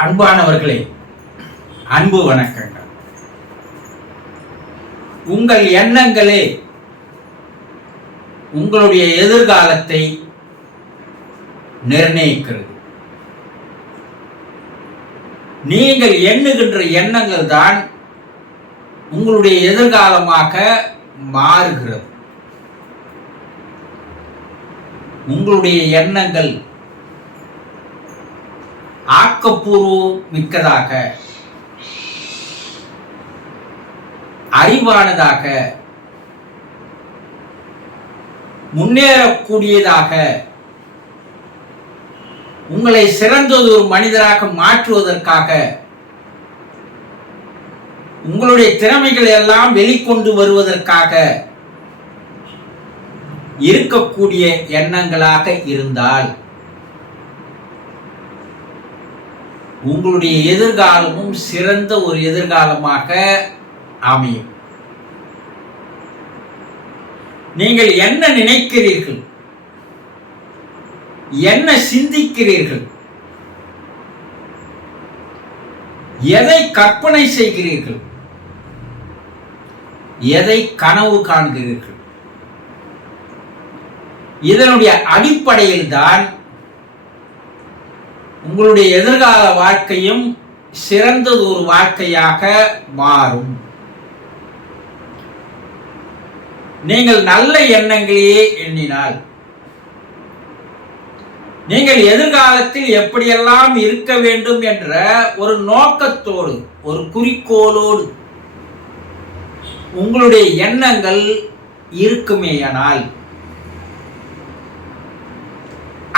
அன்பானவர்களே அன்பு வணக்கங்கள். உங்கள் எண்ணங்களே உங்களுடைய எதிர்காலத்தை நிர்ணயிக்கிறது. நீங்கள் எண்ணுகின்ற எண்ணங்கள் தான் உங்களுடைய எதிர்காலமாக மாறுகிறது. உங்களுடைய எண்ணங்கள் ஆக்கப்பூர்வம் மிக்கதாக அறிவானதாக முன்னேறக்கூடியதாக உங்களை சிறந்தது ஒரு மனிதராக மாற்றுவதற்காக உங்களுடைய திறமைகளை எல்லாம் வெளிக்கொண்டு வருவதற்காக இருக்கக்கூடிய எண்ணங்களாக இருந்தால் உங்களுடைய எதிர்காலமும் சிறந்த ஒரு எதிர்காலமாக அமையும். நீங்கள் என்ன நினைக்கிறீர்கள்? என்ன சிந்திக்கிறீர்கள்? எதை கற்பனை செய்கிறீர்கள்? எதை கனவு காண்கிறீர்கள்? இதனுடைய அடிப்படையில் தான் உங்களுடைய எதிர்கால வாழ்க்கையும் சிறந்தது ஒரு வாழ்க்கையாக மாறும். நீங்கள் நல்ல எண்ணங்களையே எண்ணினால் நீங்கள் எதிர்காலத்தில் எப்படியெல்லாம் இருக்க வேண்டும் என்ற ஒரு நோக்கத்தோடு ஒரு குறிக்கோளோடு உங்களுடைய எண்ணங்கள் இருக்குமேயானால்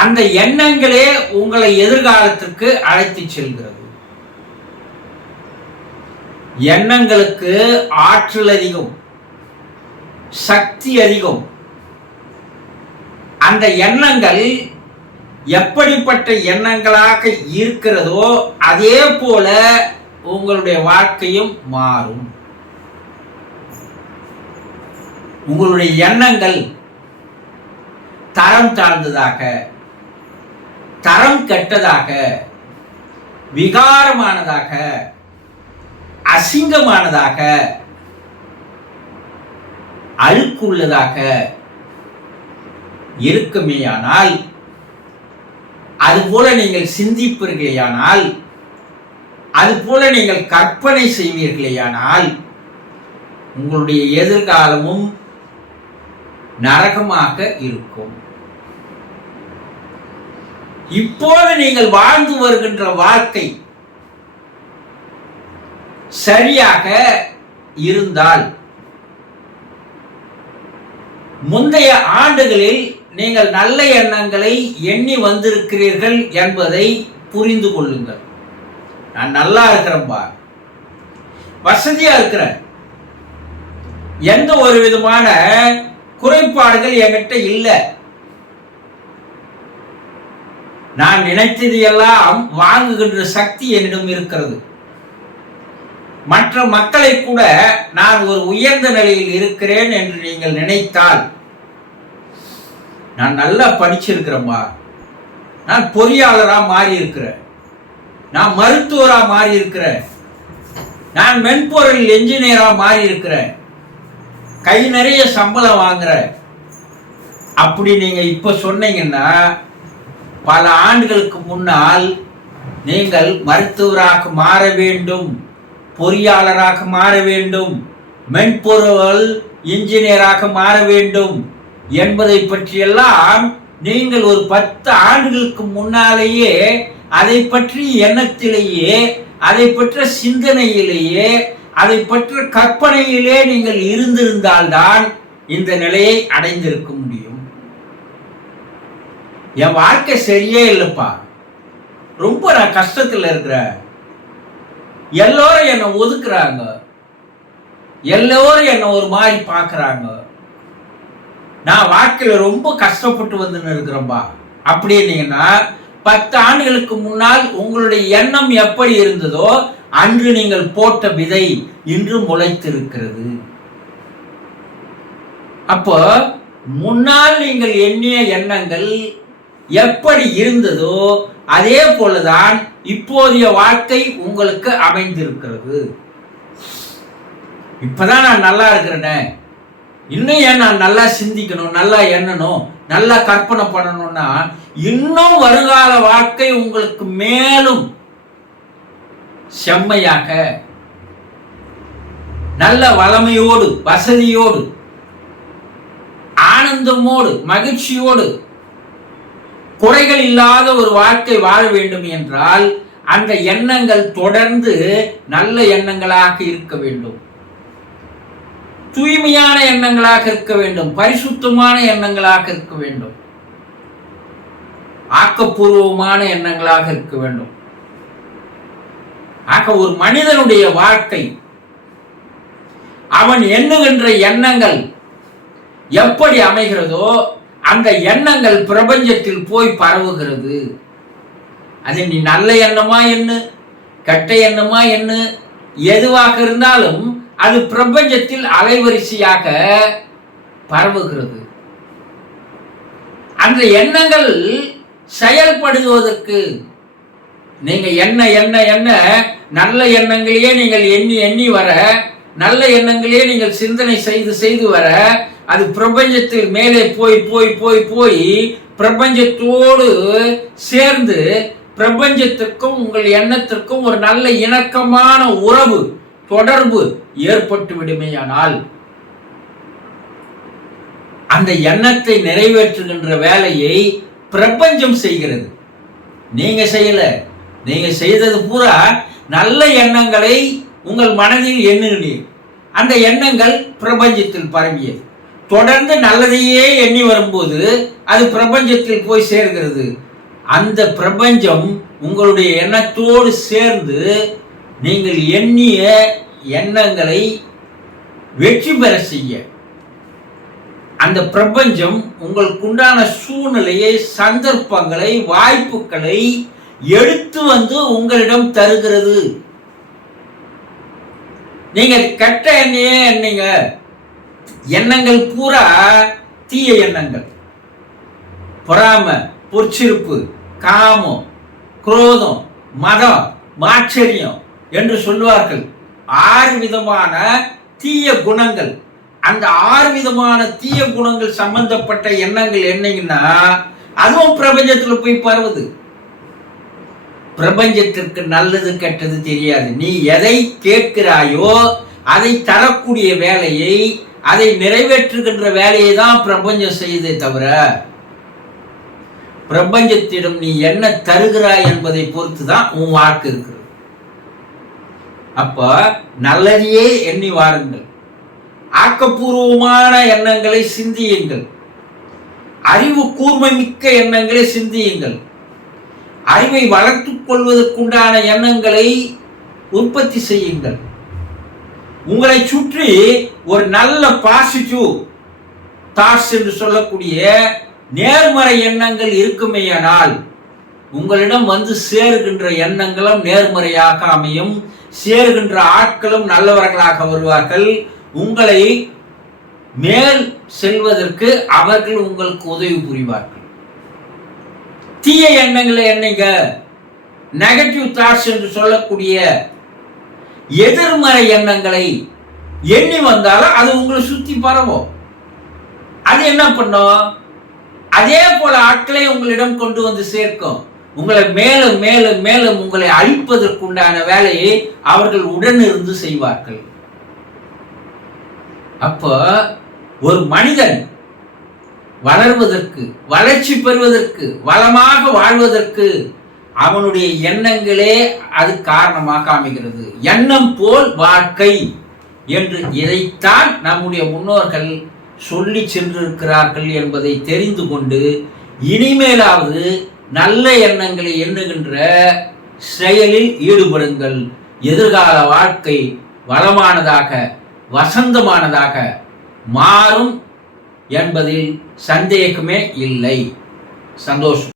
அந்த எண்ணங்களே உங்களை எதிர்காலத்திற்கு அழைத்து செல்கிறது. எண்ணங்களுக்கு ஆற்றல் அதிகம் சக்தி அதிகம். அந்த எண்ணங்கள் எப்படிப்பட்ட எண்ணங்களாக இருக்கிறதோ அதே போல உங்களுடைய வாழ்க்கையும் மாறும். உங்களுடைய எண்ணங்கள் தரம் தாழ்ந்ததாக தரம் கெட்டதாக விகாரமானதாக அசிங்கமானதாக அழுக்குள்ளதாக இருக்குமேயானால் அதுபோல நீங்கள் சிந்திப்பீர்களேயானால் அதுபோல நீங்கள் கற்பனை செய்வீர்களேயானால் உங்களுடைய எதிர்காலமும் நரகமாக இருக்கும். இப்போது நீங்கள் வாழ்ந்து வருகின்ற வாழ்க்கை சரியாக இருந்தால் முந்தைய ஆண்டுகளில் நீங்கள் நல்ல எண்ணங்களை எண்ணி வந்திருக்கிறீர்கள் என்பதை புரிந்து கொள்ளுங்கள். நான் நல்லா இருக்கிறேன்பா வசதியா இருக்கிறேன். எந்த ஒரு விதமான குறைபாடுகள் என்கிட்ட இல்லை. நான் நினைத்தது எல்லாம் வாங்குகின்ற சக்தி என்னிடம் இருக்கிறது. மற்ற மக்களை கூட நான் ஒரு உயர்ந்த நிலையில் இருக்கிறேன் என்று நீங்கள் நினைத்தால் நான் நல்லா படிச்சிருக்கிறேம்மா. நான் பொறியாளராக மாறி இருக்கிறேன் நான் மருத்துவராக மாறி இருக்கிறேன் நான் மென்பொருள் என்ஜினியராக மாறி இருக்கிறேன் கை நிறைய சம்பளம் வாங்குறேன். அப்படி நீங்கள் இப்போ சொன்னீங்கன்னா பல ஆண்டுகளுக்கு முன்னால் நீங்கள் மருத்துவராக மாற வேண்டும் பொறியாளராக மாற வேண்டும் மென்பொருள் இன்ஜினியராக மாற வேண்டும் என்பதை பற்றியெல்லாம் நீங்கள் ஒரு பத்து ஆண்டுகளுக்கு முன்னாலேயே அதை பற்றி எண்ணத்திலேயே அதை பற்ற சிந்தனையிலேயே அதை பற்ற கற்பனையிலே நீங்கள் இருந்திருந்தால்தான் இந்த நிலையை அடைந்திருக்க முடியும். என் வாழ்க்கை சரியே இல்லைப்பா. ரொம்ப நான் கஷ்டத்தில் இருக்கிறேன். எல்லோரும் என்னை ஒதுக்குறாங்க. எல்லோரும் என்னை ஒரு மாதிரி பார்க்குறாங்க. நான் வாழ்க்கையில் ரொம்ப கஷ்டப்பட்டு வந்துன்னு இருக்கிறேன்பா. அப்படின்னீங்கன்னா பத்து ஆண்டுகளுக்கு முன்னால் உங்களுடைய எண்ணம் எப்படி இருந்ததோ அன்று நீங்கள் போட்ட விதை இன்று முளைத்திருக்கிறது. அப்போ முன்னால் நீங்கள் எண்ணிய எண்ணங்கள் எப்படி இருந்ததோ அதே போலதான் இப்போதைய வாழ்க்கை உங்களுக்கு அமைந்திருக்கிறது. இப்பதான் நான் நல்லா இருக்கிறேனே. இன்னும் ஏன் நான் நல்லா சிந்திக்கணும் நல்லா எண்ணணும் நல்லா கற்பனை பண்ணணும்னா இன்னும் வருங்கால வாழ்க்கை உங்களுக்கு மேலும் செம்மையாக நல்ல வளமையோடு வசதியோடு ஆனந்தமோடு மகிழ்ச்சியோடு குறைகள் இல்லாத ஒரு வாழ்க்கை வாழ வேண்டும் என்றால் அந்த எண்ணங்கள் தொடர்ந்து நல்ல எண்ணங்களாக இருக்க வேண்டும். தூய்மையான எண்ணங்களாக இருக்க வேண்டும். பரிசுத்தமான எண்ணங்களாக இருக்க வேண்டும். ஆக்கப்பூர்வமான எண்ணங்களாக இருக்க வேண்டும். ஆக ஒரு மனிதனுடைய வாழ்க்கை அவன் எண்ணுகின்ற எண்ணங்கள் எப்படி அமைகிறதோ அந்த எண்ணங்கள் பிரபஞ்சத்தில் போய் பரவுகிறது. அது நீ நல்ல எண்ணமா எண்ணு கெட்ட எண்ணமா எண்ணு எதுவாக இருந்தாலும் அது பிரபஞ்சத்தில் அலைவரிசையாக பரவுகிறது. அந்த எண்ணங்கள் செயல்படுவதற்கு நீங்க என்ன என்ன என்ன நல்ல எண்ணங்களையே நீங்கள் எண்ணி எண்ணி வர நல்ல எண்ணங்களையே நீங்கள் சிந்தனை செய்து செய்து வர அது பிரபஞ்சத்தில் மேலே போய் போய் போய் போய் பிரபஞ்சத்தோடு சேர்ந்து பிரபஞ்சத்திற்கும் உங்கள் எண்ணத்திற்கும் ஒரு நல்ல இணக்கமான உறவு தொடர்பு ஏற்பட்டு விடுமையானால் அந்த எண்ணத்தை நிறைவேற்றுகின்ற வேலையை பிரபஞ்சம் செய்கிறது. நீங்க செய்யல. நீங்க செய்தது பூரா நல்ல எண்ணங்களை உங்கள் மனதில் எண்ணுகிறீர் அந்த எண்ணங்கள் பிரபஞ்சத்தில் பரவியது. தொடர்ந்து நல்லதையே எண்ணி வரும்போது அது பிரபஞ்சத்தில் போய் சேர்கிறது. அந்த பிரபஞ்சம் உங்களுடைய எண்ணத்தோடு சேர்ந்து நீங்கள் எண்ணிய எண்ணங்களை வெற்றி பெற செய்ய. அந்த பிரபஞ்சம் உங்களுக்குண்டான சூழ்நிலையை சந்தர்ப்பங்களை வாய்ப்புகளை எடுத்து வந்து உங்களிடம் தருகிறது. நீங்க கெட்ட எண்ணையே எண்ணீங்க. எண்ணங்கள் பூரா தீய எண்ணங்கள். பொறாம பொற்சிருப்பு காமம் குரோதம் மதம் மாச்சரியம் என்று சொல்லுவார்கள். ஆறு விதமான தீய குணங்கள். அந்த ஆறு விதமான தீய குணங்கள் சம்பந்தப்பட்ட எண்ணங்கள் என்னங்கன்னா அதுவும் பிரபஞ்சத்துல போய் பரவுது. பிரபஞ்சத்திற்கு நல்லது கெட்டது தெரியாது. நீ எதை கேட்கிறாயோ அதை தரக்கூடிய வேலையை அதை நிறைவேற்றுகின்ற வேலையை தான் பிரபஞ்சம் செய்யுதே தவிர பிரபஞ்சத்திடம் நீ என்ன தருகிறாய் என்பதை பொறுத்து தான் உன் வாழ்க்கை இருக்கிறது. அப்போ நல்லதையே எண்ணி வாருங்கள். ஆக்கப்பூர்வமான எண்ணங்களை சிந்தியுங்கள். அறிவு கூர்மை மிக்க எண்ணங்களை சிந்தியுங்கள். அறிவை வளர்த்துக் கொள்வதற்குண்டான எண்ணங்களை உற்பத்தி செய்யுங்கள். உங்களை சுற்றி ஒரு நல்ல பாசிட்டிவ் தாட்ஸ் என்று சொல்லக்கூடிய நேர்மறை எண்ணங்கள் இருக்குமேயானால் உங்களிடம் வந்து சேருகின்ற எண்ணங்களும் நேர்மறையாக அமையும். சேருகின்ற ஆட்களும் நல்லவர்களாக வருவார்கள். உங்களை மேல் செல்வதற்கு அவர்கள் உங்களுக்கு உதவி புரிவார்கள். தீய எண்ணங்களை என்னங்க நெகட்டிவ் தாட்ஸ் என்று சொல்லக்கூடிய எதிர்மறை எண்ணங்களை எண்ணி வந்தாலும் அது உங்களை சுத்தி பரவும். அது என்ன பண்ணும்? அதே போல ஆட்களை உங்களிடம் கொண்டு வந்து சேர்க்கும். உங்களை மேலும் மேலும் மேலும் உங்களை அழிப்பதற்குண்டான வேலையை அவர்கள் உடனிருந்து செய்வார்கள். அப்போ ஒரு மனிதன் வளர்வதற்கு வளர்ச்சி பெறுவதற்கு வளமாக வாழ்வதற்கு அவனுடைய எண்ணங்களே அது காரணமாக அமைகிறது. எண்ணம் போல் வாழ்க்கை. என்று இதைத்தான் நம்முடைய முன்னோர்கள் சொல்லி சென்றிருக்கிறார்கள் என்பதை தெரிந்து கொண்டு இனிமேலாவது நல்ல எண்ணங்களை எண்ணுகின்ற செயலில் ஈடுபடுங்கள். எதிர்கால வாழ்க்கை வளமானதாக வசந்தமானதாக மாறும் என்பதில் சந்தேகமே இல்லை. சந்தோஷம்.